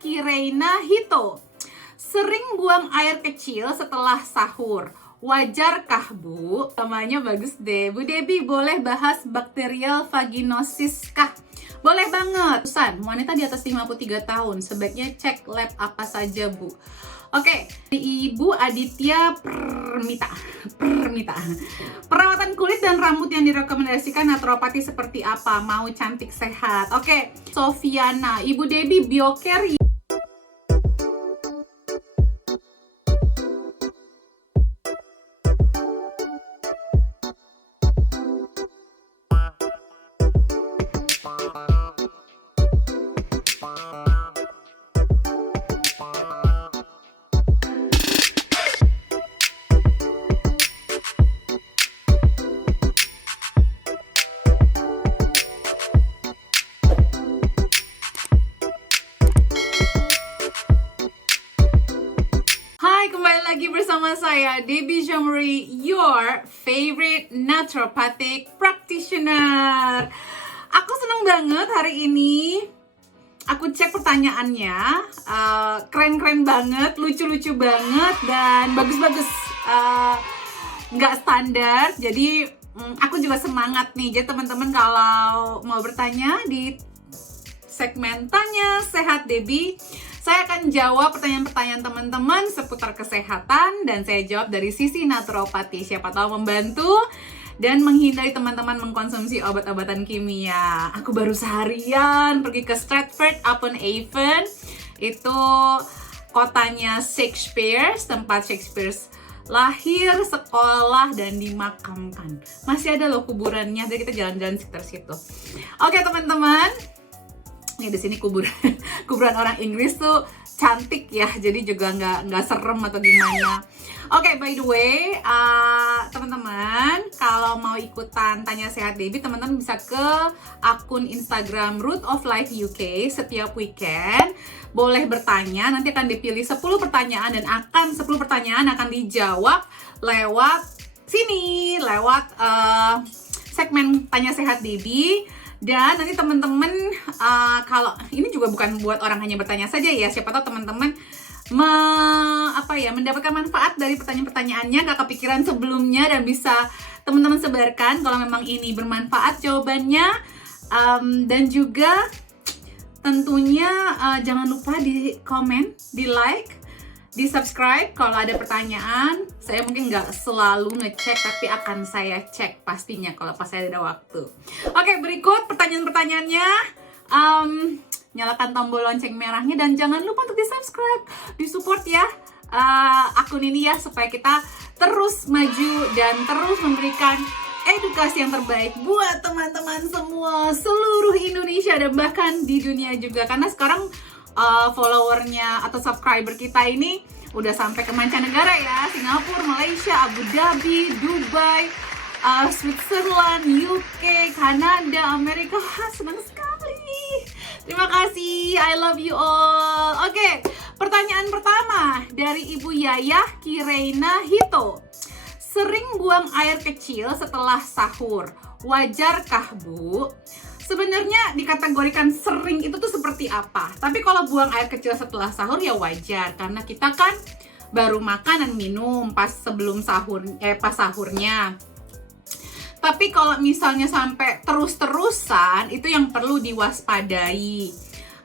Kireina Hito, sering buang air kecil setelah sahur. Wajarkah, Bu? Namanya bagus deh. Bu Debbie, boleh bahas bakterial vaginosis kah? Boleh banget. Pesan, wanita di atas 53 tahun, sebaiknya cek lab apa saja, Bu? Oke, Ibu Aditya Permita. Perawatan kulit dan rambut yang direkomendasikan naturopati seperti apa? Mau cantik sehat. Oke, Sofiana, Ibu Debbie, Biocare. Kembali lagi bersama saya, Debbie Jamuri, your favorite naturopathic practitioner. Aku senang banget hari ini. Aku cek pertanyaannya, keren-keren banget, lucu-lucu banget, dan bagus-bagus. Nggak standar, jadi aku juga semangat nih. Jadi teman-teman kalau mau bertanya di segmen Tanya Sehat Debbie, saya akan jawab pertanyaan-pertanyaan teman-teman seputar kesehatan dan saya jawab dari sisi naturopati. Siapa tahu membantu dan menghindari teman-teman mengkonsumsi obat-obatan kimia. Aku baru seharian pergi ke Stratford-upon-Avon. Itu kotanya Shakespeare, tempat Shakespeare lahir, sekolah, dan dimakamkan. Masih ada loh kuburannya, jadi kita jalan-jalan sekitar situ. Oke teman-teman. Nih di sini kuburan orang Inggris tuh cantik ya, jadi juga nggak serem atau gimana. Oke, by the way, teman-teman kalau mau ikutan Tanya Sehat Debbie, teman-teman bisa ke akun Instagram Root of Life UK setiap weekend. Boleh bertanya, nanti akan dipilih 10 pertanyaan dan 10 pertanyaan akan dijawab lewat sini, lewat segmen Tanya Sehat Debbie. Dan nanti teman-teman, kalau ini juga bukan buat orang hanya bertanya saja ya, siapa tahu teman-teman mendapatkan manfaat dari pertanyaan-pertanyaannya, gak kepikiran sebelumnya, dan bisa teman-teman sebarkan kalau memang ini bermanfaat jawabannya. Dan juga tentunya jangan lupa di komen, di like, di subscribe kalau ada pertanyaan. Saya mungkin nggak selalu ngecek, tapi akan saya cek pastinya kalau pas saya ada waktu. Oke, berikut pertanyaan-pertanyaannya. Nyalakan tombol lonceng merahnya dan jangan lupa untuk di subscribe, di support ya akun ini ya, supaya kita terus maju dan terus memberikan edukasi yang terbaik buat teman-teman semua seluruh Indonesia dan bahkan di dunia juga, karena sekarang followernya atau subscriber kita ini udah sampai ke mancanegara ya, Singapura, Malaysia, Abu Dhabi, Dubai, Switzerland, UK, Kanada, Amerika. Senang sekali. Terima kasih, I love you all. Oke, pertanyaan pertama dari Ibu Yayah Kireina Hito. Sering buang air kecil setelah sahur. Wajarkah, Bu? Sebenarnya dikategorikan sering itu tuh seperti apa? Tapi kalau buang air kecil setelah sahur ya wajar, karena kita kan baru makan dan minum pas sebelum sahur, pas sahurnya. Tapi kalau misalnya sampai terus-terusan, itu yang perlu diwaspadai.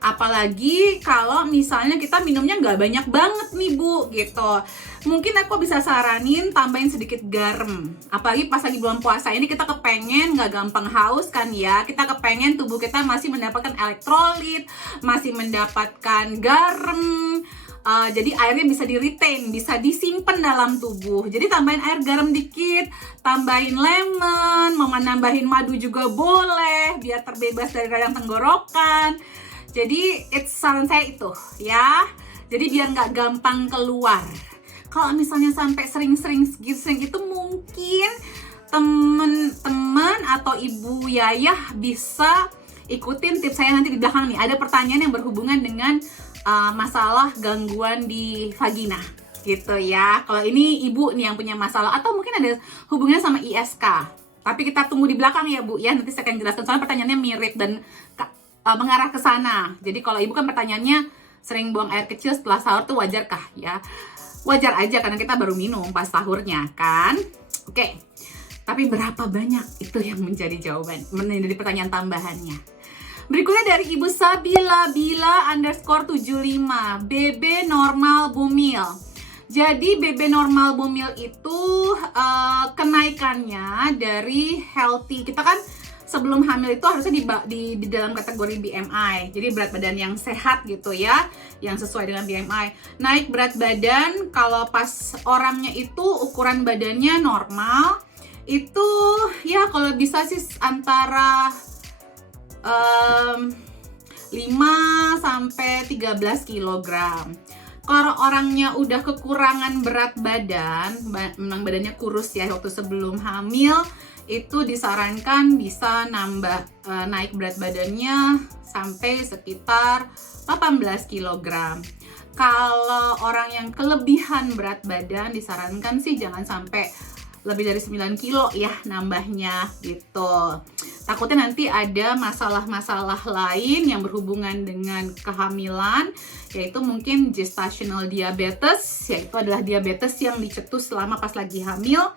Apalagi kalau misalnya kita minumnya nggak banyak banget nih Bu, gitu. Mungkin aku bisa saranin tambahin sedikit garam. Apalagi pas lagi bulan puasa ini kita kepengen nggak gampang haus kan ya. Kita kepengen tubuh kita masih mendapatkan elektrolit, masih mendapatkan garam. Jadi airnya bisa di-retain, bisa disimpan dalam tubuh. Jadi tambahin air garam dikit, tambahin lemon, mau nambahin madu juga boleh, biar terbebas dari radang tenggorokan. Jadi saran saya itu ya. Jadi biar nggak gampang keluar. Kalau misalnya sampai sering itu mungkin teman-teman atau Ibu Yayah bisa ikutin tips saya nanti di belakang nih. Ada pertanyaan yang berhubungan dengan masalah gangguan di vagina gitu ya. Kalau ini ibu nih yang punya masalah atau mungkin ada hubungannya sama ISK. Tapi kita tunggu di belakang ya Bu ya. Nanti saya akan jelaskan soalnya pertanyaannya mirip dan mengarah ke sana. Jadi kalau ibu kan pertanyaannya sering buang air kecil setelah sahur tuh wajar kah ya? Wajar aja karena kita baru minum pas sahurnya kan. Oke. Tapi berapa banyak? Itu yang menjadi jawaban, menjadi pertanyaan tambahannya. Berikutnya dari Ibu Sabila Bila _75, BB normal bumil. Jadi BB normal bumil itu kenaikannya dari healthy. Kita kan sebelum hamil itu harusnya di dalam kategori BMI. Jadi berat badan yang sehat gitu ya, yang sesuai dengan BMI. Naik berat badan kalau pas orangnya itu ukuran badannya normal, itu ya kalau bisa sih antara 5 sampai 13 kg. Kalau orangnya udah kekurangan berat badan, memang badannya kurus ya waktu sebelum hamil, itu disarankan bisa naik berat badannya sampai sekitar 18 kg. Kalau orang yang kelebihan berat badan disarankan sih jangan sampai lebih dari 9 kilo ya nambahnya gitu. Takutnya nanti ada masalah-masalah lain yang berhubungan dengan kehamilan, yaitu mungkin gestational diabetes, yaitu adalah diabetes yang dicetus selama pas lagi hamil,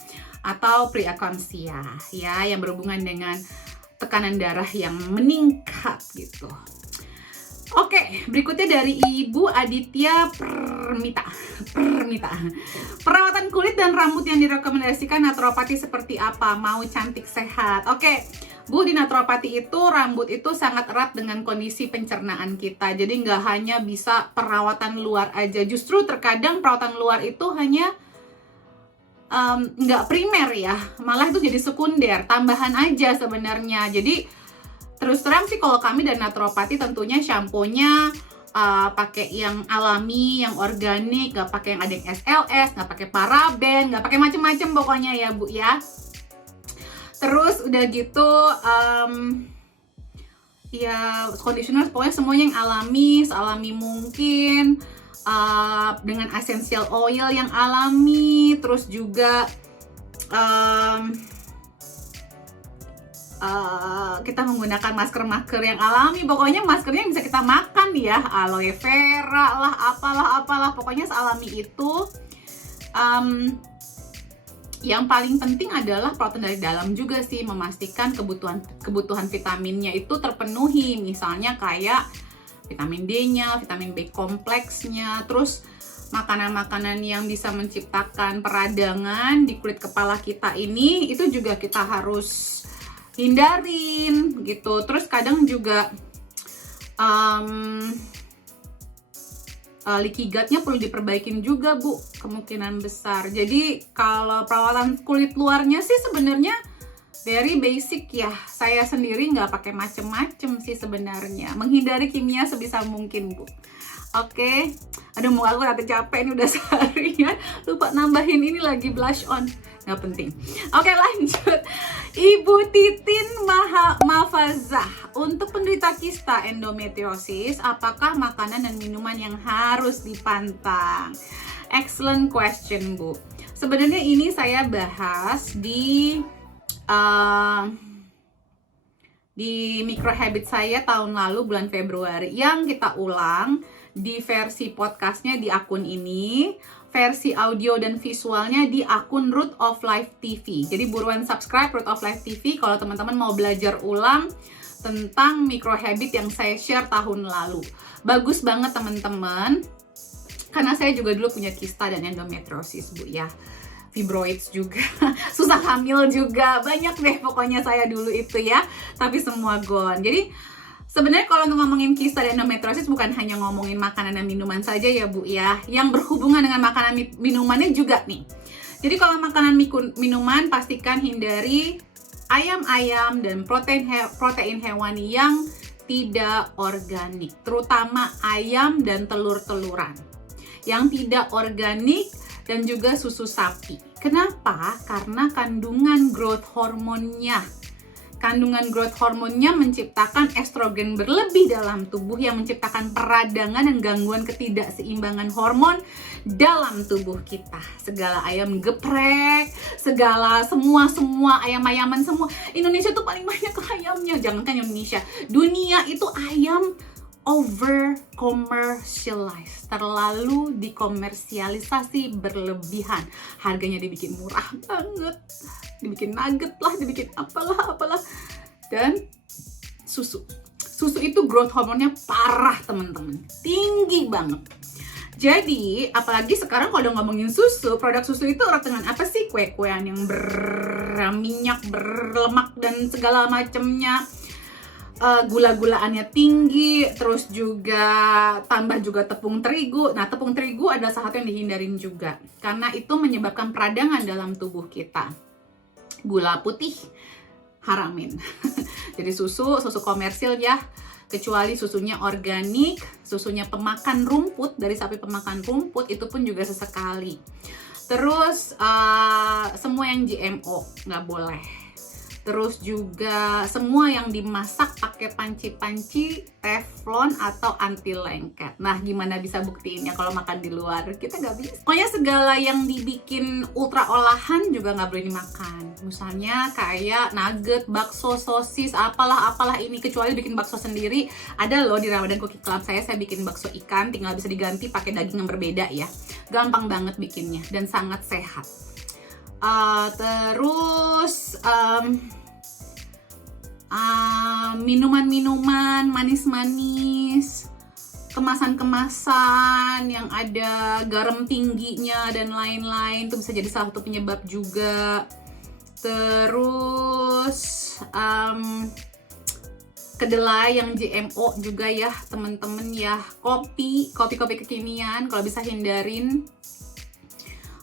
atau preeclampsia ya, yang berhubungan dengan tekanan darah yang meningkat gitu. Oke, berikutnya dari Ibu Aditya Permita. Perawatan kulit dan rambut yang direkomendasikan naturopati seperti apa? Mau cantik sehat. Oke, Bu, di naturopati itu rambut itu sangat erat dengan kondisi pencernaan kita. Jadi nggak hanya bisa perawatan luar aja. Justru terkadang perawatan luar itu hanya nggak primer ya, malah itu jadi sekunder, tambahan aja sebenarnya. Jadi terus terang sih kalau kami dan naturopati tentunya shampoo-nya pakai yang alami, yang organik, nggak pakai yang ada yang SLS, nggak pakai paraben, nggak pakai macem-macem pokoknya ya Bu ya. Terus udah gitu ya conditioner pokoknya semuanya yang alami, sealami mungkin. Dengan essential oil yang alami, terus juga kita menggunakan masker yang alami, pokoknya maskernya bisa kita makan ya, aloe vera lah, apalah, pokoknya sealami itu. Yang paling penting adalah protein dari dalam juga sih, memastikan kebutuhan vitaminnya itu terpenuhi, misalnya kayak vitamin D-nya, vitamin B kompleksnya, terus makanan-makanan yang bisa menciptakan peradangan di kulit kepala kita ini, itu juga kita harus hindarin gitu. Terus kadang juga leaky gut-nya perlu diperbaikin juga Bu, kemungkinan besar. Jadi kalau perawatan kulit luarnya sih sebenarnya very basic ya. Saya sendiri nggak pakai macem-macem sih sebenarnya. Menghindari kimia sebisa mungkin Bu. Oke. Aduh, mau aku rata capek ini udah seharian. Lupa nambahin ini lagi blush on. Nggak penting. Oke, lanjut. Ibu Titin Mafazah. Untuk penderita kista endometriosis, apakah makanan dan minuman yang harus dipantang? Excellent question Bu. Sebenarnya ini saya bahas di micro habit saya tahun lalu bulan Februari, yang kita ulang di versi podcastnya di akun ini, versi audio dan visualnya di akun Root of Life TV. Jadi buruan subscribe Root of Life TV kalau teman-teman mau belajar ulang tentang micro habit yang saya share tahun lalu. Bagus banget teman-teman, karena saya juga dulu punya kista dan endometriosis Bu ya, fibroids juga, susah hamil juga, banyak deh pokoknya saya dulu itu ya, tapi semua gone. Jadi sebenarnya kalau ngomongin kista dan endometriosis bukan hanya ngomongin makanan dan minuman saja ya Bu ya, yang berhubungan dengan makanan minumannya juga nih. Jadi kalau makanan minuman pastikan hindari ayam-ayam dan protein hewani yang tidak organik, terutama ayam dan telur-teluran yang tidak organik, dan juga susu sapi. Kenapa? Karena kandungan growth hormonnya. Kandungan growth hormonnya menciptakan estrogen berlebih dalam tubuh yang menciptakan peradangan dan gangguan ketidakseimbangan hormon dalam tubuh kita. Segala ayam geprek, semua ayam-ayaman semua. Indonesia tuh paling banyak ayamnya. Jangankan Indonesia, dunia itu ayam over commercialized, terlalu dikomersialisasi berlebihan. Harganya dibikin murah banget, dibikin nugget lah, dibikin apalah. Dan susu itu growth hormonnya parah teman-teman, tinggi banget. Jadi apalagi sekarang kalau udah ngomongin susu, produk susu itu erat dengan apa sih? Kue-kuean yang berminyak, berlemak dan segala macamnya. Gula-gulaannya tinggi, terus juga tambah juga tepung terigu. Nah, tepung terigu adalah salah satu yang dihindarin juga karena itu menyebabkan peradangan dalam tubuh kita. Gula putih haramin. Jadi susu komersil ya, kecuali susunya organik, susunya pemakan rumput dari sapi pemakan rumput itu pun juga sesekali. Terus semua yang GMO nggak boleh. Terus juga semua yang dimasak pakai panci-panci teflon atau anti lengket. Nah, gimana bisa buktiinnya kalau makan di luar? Kita nggak bisa. Pokoknya segala yang dibikin ultra olahan juga nggak boleh dimakan. Misalnya kayak nugget, bakso, sosis, apalah ini. Kecuali bikin bakso sendiri. Ada loh di Ramadan Cookie Club saya bikin bakso ikan, tinggal bisa diganti pakai daging yang berbeda ya. Gampang banget bikinnya dan sangat sehat. Terus minuman-minuman manis-manis, kemasan-kemasan yang ada garam tingginya dan lain-lain itu bisa jadi salah satu penyebab juga. Terus kedelai yang GMO juga ya temen-temen ya. Kopi kekinian kalau bisa hindarin.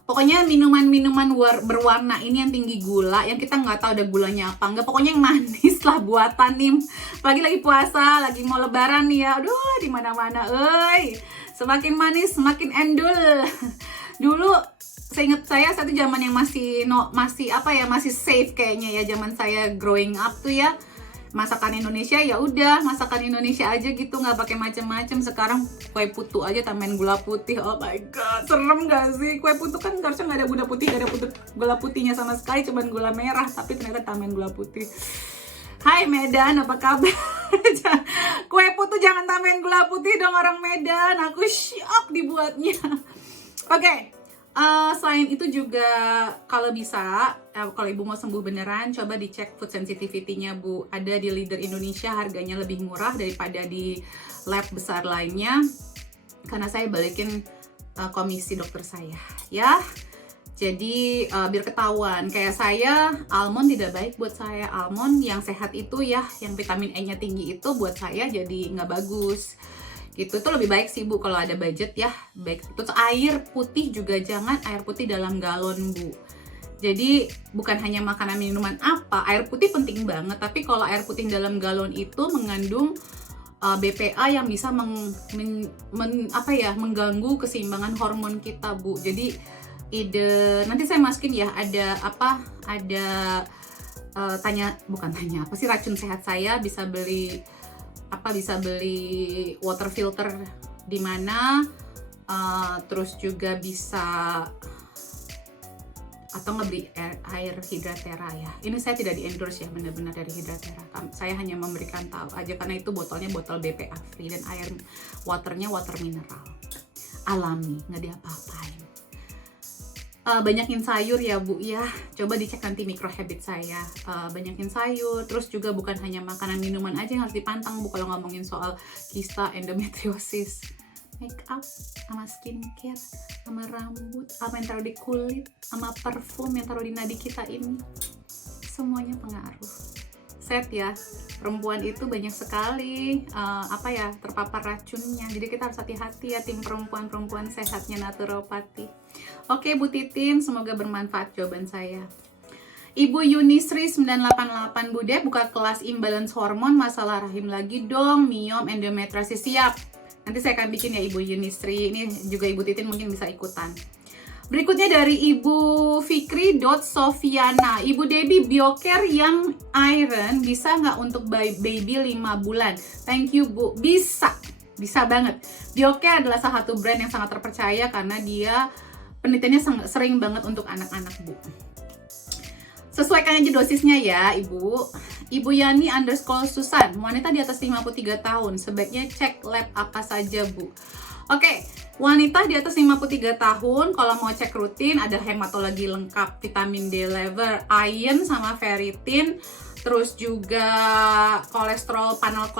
Pokoknya minuman-minuman berwarna ini yang tinggi gula, yang kita nggak tahu ada gulanya apa enggak. Pokoknya yang manis lah buatan nih. Lagi puasa, lagi mau lebaran nih ya. Aduh, di mana-mana, semakin manis, semakin endul. Dulu seingat saya tuh zaman yang masih safe kayaknya ya, zaman saya growing up tuh ya. Masakan Indonesia ya udah, masakan Indonesia aja gitu, nggak pakai macam-macam. Sekarang kue putu aja tambahin gula putih. Oh my god, serem gak sih? Kue putu kan harusnya nggak ada gula putih, nggak ada gula putihnya sama sekali, cuman gula merah, tapi ternyata tambahin gula putih. Hai Medan, apa kabar? Kue putu jangan tambahin gula putih dong orang Medan, aku shock dibuatnya. Oke. Selain itu juga kalau bisa, kalau ibu mau sembuh beneran, coba dicek food sensitivity-nya bu. Ada di Leader Indonesia, harganya lebih murah daripada di lab besar lainnya. Karena saya balikin komisi dokter saya, ya. Jadi biar ketahuan, kayak saya, almond tidak baik buat saya. Almond yang sehat itu ya, yang vitamin E-nya tinggi itu buat saya jadi nggak bagus. Gitu, itu lebih baik sih bu kalau ada budget ya. Baik. Terus air putih juga jangan air putih dalam galon bu. Jadi bukan hanya makanan minuman apa, air putih penting banget. Tapi kalau air putih dalam galon itu mengandung BPA yang bisa mengganggu keseimbangan hormon kita bu. Jadi nanti saya masukin ya, racun sehat saya, bisa beli water filter di mana, terus juga bisa atau nggak beli air Hidratera ya. Ini saya tidak di endorse ya, benar-benar dari Hidratera. Saya hanya memberikan tahu aja karena itu botolnya botol BPA free dan air waternya water mineral alami, nggak diapa-apain. Banyakin sayur ya bu ya, coba dicek nanti micro habit saya. Banyakin sayur, terus juga bukan hanya makanan minuman aja yang harus dipantang bu kalau ngomongin soal kista, endometriosis. Make up, sama skincare, sama rambut, apa yang taruh di kulit, sama parfum yang taruh di nadi kita ini, semuanya pengaruh. Set ya, perempuan itu banyak sekali terpapar racunnya. Jadi kita harus hati-hati ya, tim perempuan sehatnya naturopati. Oke Bu Titin, semoga bermanfaat jawaban saya. Ibu Yunisri 988, Bude buka kelas imbalance hormon, masalah rahim lagi dong, miom, endometriosis. Siap, nanti saya akan bikin ya Ibu Yunisri. Ini juga Ibu Titin mungkin bisa ikutan. Berikutnya dari Ibu Fikri.Sofiana. Ibu Debbie, Biocare yang iron bisa nggak untuk baby 5 bulan? Thank you Bu. Bisa banget. Biocare adalah salah satu brand yang sangat terpercaya karena dia penelitiannya sering banget untuk anak-anak Bu. Sesuaikan aja dosisnya ya Ibu. Ibu Yani _ Susan, wanita di atas 53 tahun, sebaiknya cek lab apa saja, Bu? Oke, wanita di atas 53 tahun, kalau mau cek rutin, ada hematologi lengkap, vitamin D level, iron sama ferritin, terus juga kolesterol, panel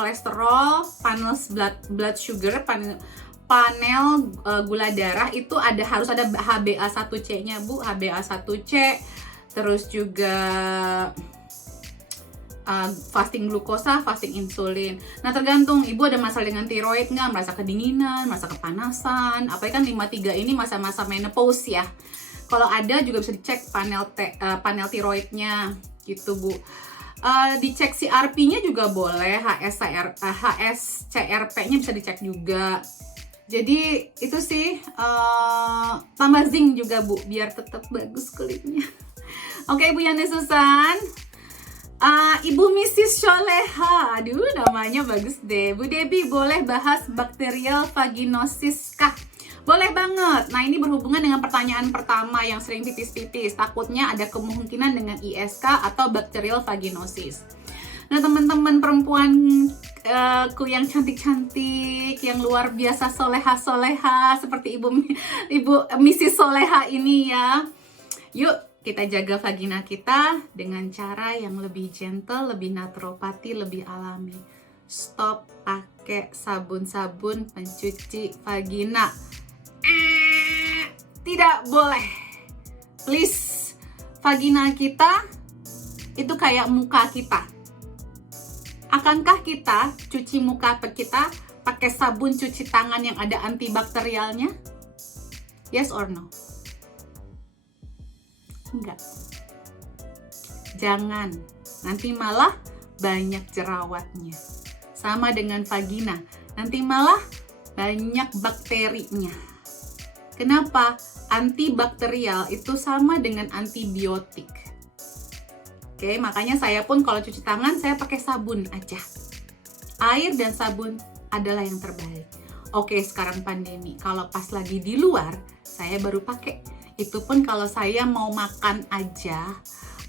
blood sugar, panel gula darah, itu harus ada HbA1c-nya, Bu, HbA1c, terus juga fasting glukosa, fasting insulin. Nah, tergantung ibu ada masalah dengan tiroid nggak, merasa kedinginan, merasa kepanasan. Apalagi kan 53 ini masa-masa menopause ya. Kalau ada juga bisa dicek panel tiroidnya gitu, Bu. Dicek CRP-nya juga boleh, HSCRP-nya bisa dicek juga. Jadi itu sih, tambah zinc juga, Bu, biar tetap bagus kulitnya. Oke, Ibu Yani Susan. Ibu Mrs. Sholeha, aduh namanya bagus deh. Bu Debbie, boleh bahas bakterial vaginosis kah? Boleh banget. Nah, ini berhubungan dengan pertanyaan pertama yang sering pipis-pipis. Takutnya ada kemungkinan dengan ISK atau bakterial vaginosis. Nah, teman-teman perempuan ku yang cantik-cantik, yang luar biasa soleha-soleha seperti Ibu Mrs. Soleha ini ya. Yuk kita jaga vagina kita dengan cara yang lebih gentle, lebih naturopati, lebih alami. Stop pakai sabun-sabun pencuci vagina. Tidak boleh. Please, vagina kita itu kayak muka kita. Akankah kita cuci muka kita pakai sabun cuci tangan yang ada antibakterialnya? Yes or no? Enggak. Jangan, nanti malah banyak jerawatnya. Sama dengan vagina, nanti malah banyak bakterinya. Kenapa? Antibakterial itu sama dengan antibiotik. Oke, makanya saya pun kalau cuci tangan saya pakai sabun aja. Air dan sabun adalah yang terbaik. Oke, sekarang pandemi, kalau pas lagi di luar, saya baru pakai. Itu pun kalau saya mau makan aja,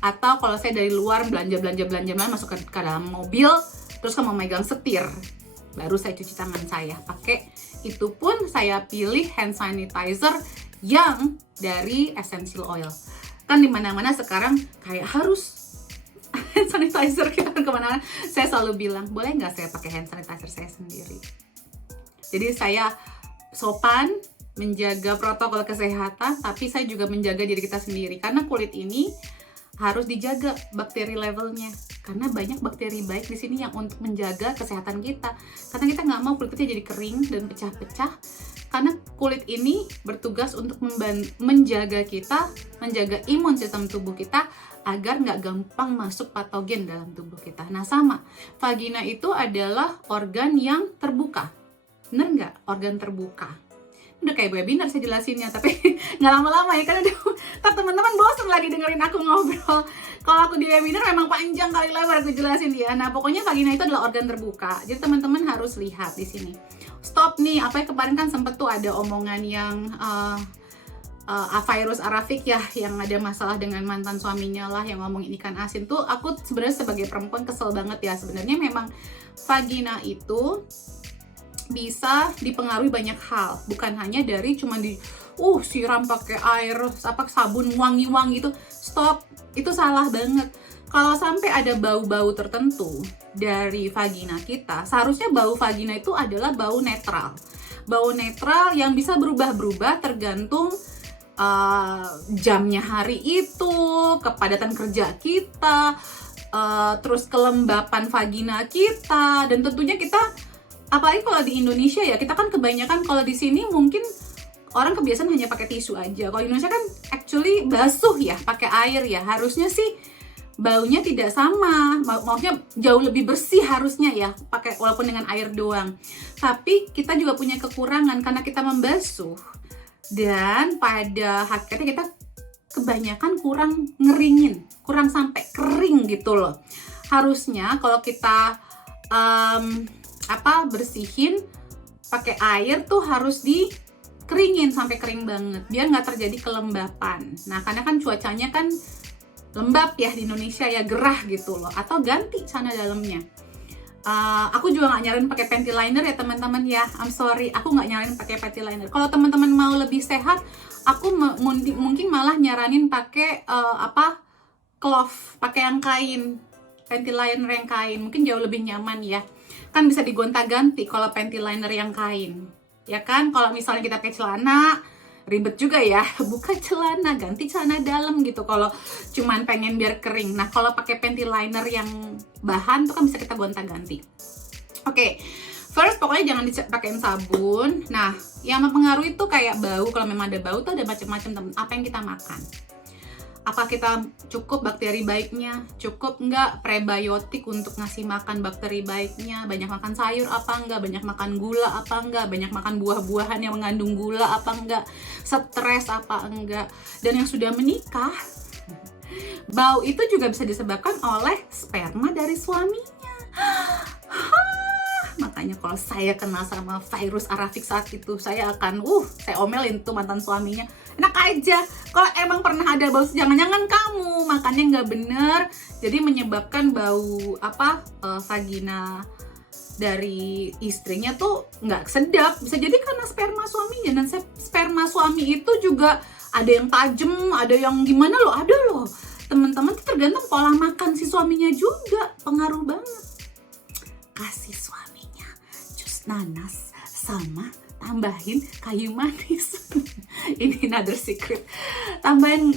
atau kalau saya dari luar belanja masuk ke dalam mobil, terus mau megang setir, baru saya cuci tangan saya pakai. Itu pun saya pilih hand sanitizer yang dari essential oil. Kan dimana-mana sekarang kayak harus hand sanitizer, kita kemana-mana. Saya selalu bilang, boleh nggak saya pakai hand sanitizer saya sendiri? Jadi saya sopan, menjaga protokol kesehatan, tapi saya juga menjaga diri kita sendiri. Karena kulit ini harus dijaga bakteri levelnya. Karena banyak bakteri baik di sini yang untuk menjaga kesehatan kita. Karena kita nggak mau kulit kita jadi kering dan pecah-pecah. Karena kulit ini bertugas untuk menjaga kita, menjaga imun sistem tubuh kita, agar nggak gampang masuk patogen dalam tubuh kita. Nah sama, vagina itu adalah organ yang terbuka. Bener nggak? Organ terbuka. Udah kayak webinar saya jelasinnya, tapi nggak lama-lama ya, karena teman-teman bosan lagi dengerin aku ngobrol. Kalau aku di webinar memang panjang kali lebar aku jelasin dia. Nah pokoknya vagina itu adalah organ terbuka, jadi teman-teman harus lihat di sini. Stop nih, apa yang kemarin kan sempet tuh ada omongan yang virus Arafik ya, yang ada masalah dengan mantan suaminya lah, yang ngomongin ikan asin tuh. Aku sebenarnya sebagai perempuan kesel banget ya. Sebenarnya memang vagina itu bisa dipengaruhi banyak hal, bukan hanya dari cuma siram pakai air sabun wangi-wangi itu. Stop, itu salah banget. Kalau sampai ada bau-bau tertentu dari vagina kita, seharusnya bau vagina itu adalah bau netral. Bau netral yang bisa berubah-berubah tergantung jamnya hari itu, kepadatan kerja kita, terus kelembapan vagina kita, dan tentunya kita, apalagi kalau di Indonesia ya, kita kan kebanyakan kalau di sini mungkin orang kebiasaan hanya pakai tisu aja. Kalau di Indonesia kan actually basuh ya, pakai air ya. Harusnya sih baunya tidak sama, maksudnya jauh lebih bersih harusnya ya, pakai walaupun dengan air doang. Tapi kita juga punya kekurangan karena kita membasuh, dan pada hakikatnya kita kebanyakan kurang ngeringin, kurang sampai kering gitu loh. Harusnya kalau kita bersihin pakai air tuh harus dikeringin sampai kering banget biar nggak terjadi kelembapan. Nah karena kan cuacanya kan lembab ya di Indonesia ya, gerah gitu loh, atau ganti celana dalamnya. Aku juga nggak nyaranin pakai panty liner ya teman-teman ya, I'm sorry, aku nggak nyaranin pakai panty liner. Kalau teman-teman mau lebih sehat, aku mungkin malah nyaranin pakai cloth, pakai yang kain, panty liner yang kain, mungkin jauh lebih nyaman ya. Kan bisa digonta-ganti kalau panty liner yang kain, ya kan? Kalau misalnya kita pakai celana, ribet juga ya, buka celana, ganti celana dalam gitu kalau cuman pengen biar kering. Nah kalau pakai panty liner yang bahan tuh kan bisa kita gonta-ganti. Oke, first pokoknya jangan dipakein sabun. Nah yang mempengaruhi itu kayak bau, kalau memang ada bau tuh ada macam-macam temen, apa yang kita makan. Apa kita cukup bakteri baiknya, cukup nggak prebiotik untuk ngasih makan bakteri baiknya, banyak makan sayur apa enggak, banyak makan gula apa enggak, banyak makan buah-buahan yang mengandung gula apa enggak, stres apa enggak. Dan yang sudah menikah, bau itu juga bisa disebabkan oleh sperma dari suaminya. Makanya kalau saya kena sama virus arafik saat itu, saya akan saya omelin tuh mantan suaminya. Enak aja, kalau emang pernah ada bau, jangan-jangan kamu makannya nggak bener, jadi menyebabkan bau vagina dari istrinya tuh nggak sedap. Bisa jadi karena sperma suaminya, dan sperma suami itu juga ada yang tajam, ada yang gimana loh, ada loh teman-teman, tuh tergantung pola makan si suaminya juga, pengaruh banget. Kasih suaminya jus nanas sama tambahin kayu manis. Ini another secret, tambahin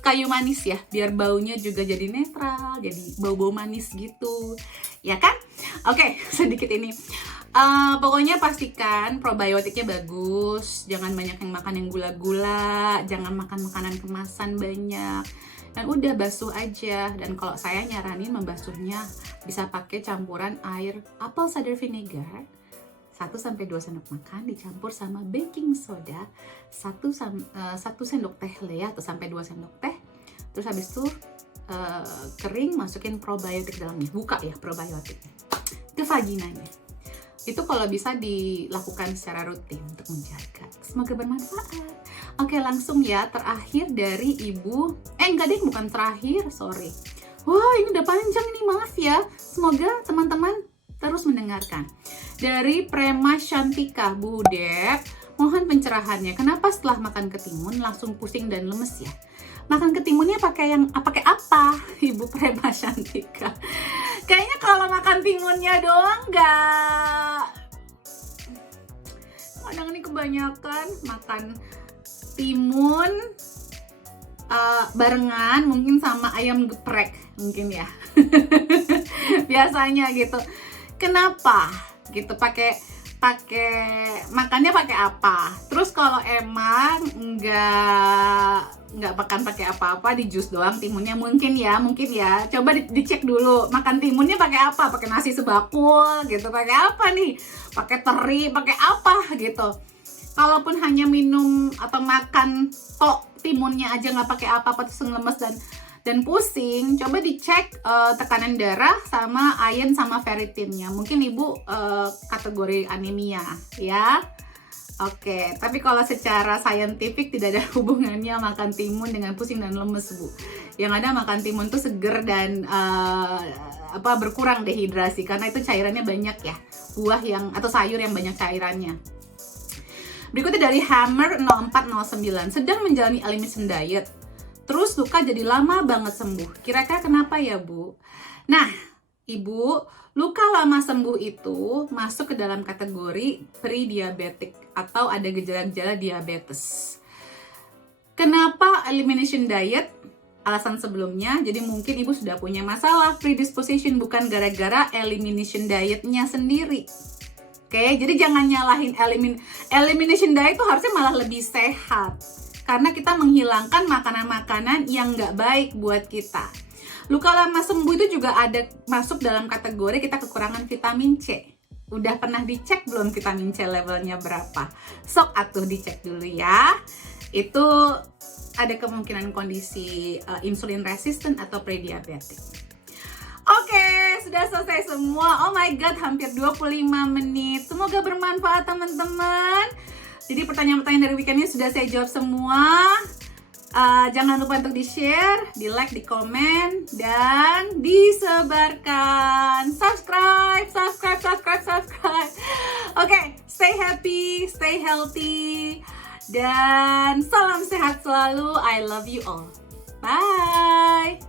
kayu manis ya, biar baunya juga jadi netral, jadi bau-bau manis gitu, ya kan? Oke, sedikit ini. Pokoknya pastikan probiotiknya bagus, jangan banyak yang makan yang gula-gula, jangan makan makanan kemasan banyak, dan udah basuh aja. Dan kalau saya nyaranin membasuhnya bisa pakai campuran air apple cider vinegar 1-2 sendok makan dicampur sama baking soda 1 sendok teh ya, atau sampai 2 sendok teh. Terus habis itu kering, masukin probiotik dalamnya, buka ya probiotiknya ke vaginanya. Itu kalau bisa dilakukan secara rutin untuk menjaga. Semoga bermanfaat. Oke, langsung ya, terakhir dari ibu. Enggak deh, bukan terakhir, sorry. Wah, ini udah panjang nih, maaf ya. Semoga teman-teman terus mendengarkan. Dari Prema Shantika, Bu Dep, mohon pencerahannya. Kenapa setelah makan ketimun langsung pusing dan lemes ya? Makan ketimunnya pakai apa, Ibu Prema Shantika? Kayaknya kalau makan timunnya doang nggak. Kadang ini kebanyakan makan timun barengan mungkin sama ayam geprek mungkin ya. Biasanya gitu. Kenapa? Gitu makannya pakai apa? Terus kalau emang nggak makan pakai apa-apa, di jus doang timunnya mungkin ya. Coba dicek dulu, makan timunnya pakai apa? Pakai nasi sebakul gitu, pakai apa nih? Pakai teri, pakai apa gitu. Kalaupun hanya minum atau makan tok timunnya aja nggak pakai apa-apa, terus lemes dan pusing, coba dicek tekanan darah sama iron sama ferritinnya. Mungkin ibu kategori anemia ya. Oke, tapi kalau secara saintifik tidak ada hubungannya makan timun dengan pusing dan lemes, Bu. Yang ada makan timun tuh seger dan berkurang dehidrasi, karena itu cairannya banyak ya, buah atau sayur yang banyak cairannya. Berikutnya dari Hammer 0409, sedang menjalani elimination diet, terus luka jadi lama banget sembuh. Kira-kira kenapa ya, Bu? Nah, Ibu, luka lama sembuh itu masuk ke dalam kategori pre-diabetic atau ada gejala-gejala diabetes. Kenapa elimination diet? Alasan sebelumnya, jadi mungkin Ibu sudah punya masalah predisposition, bukan gara-gara elimination dietnya sendiri. Oke, jadi jangan nyalahin elimination diet itu harusnya malah lebih sehat. Karena kita menghilangkan makanan-makanan yang nggak baik buat kita. Luka lama sembuh itu juga ada masuk dalam kategori kita kekurangan vitamin C. Udah pernah dicek belum vitamin C levelnya berapa? Sok atuh dicek dulu ya. Itu ada kemungkinan kondisi insulin resistant atau prediabetic. Oke, sudah selesai semua. Oh my god, hampir 25 menit. Semoga bermanfaat teman-teman. Jadi pertanyaan-pertanyaan dari weekend ini sudah saya jawab semua. Jangan lupa untuk di-share, di-like, di-komen, dan disebarkan. Subscribe. Oke, stay happy, stay healthy, dan salam sehat selalu. I love you all. Bye.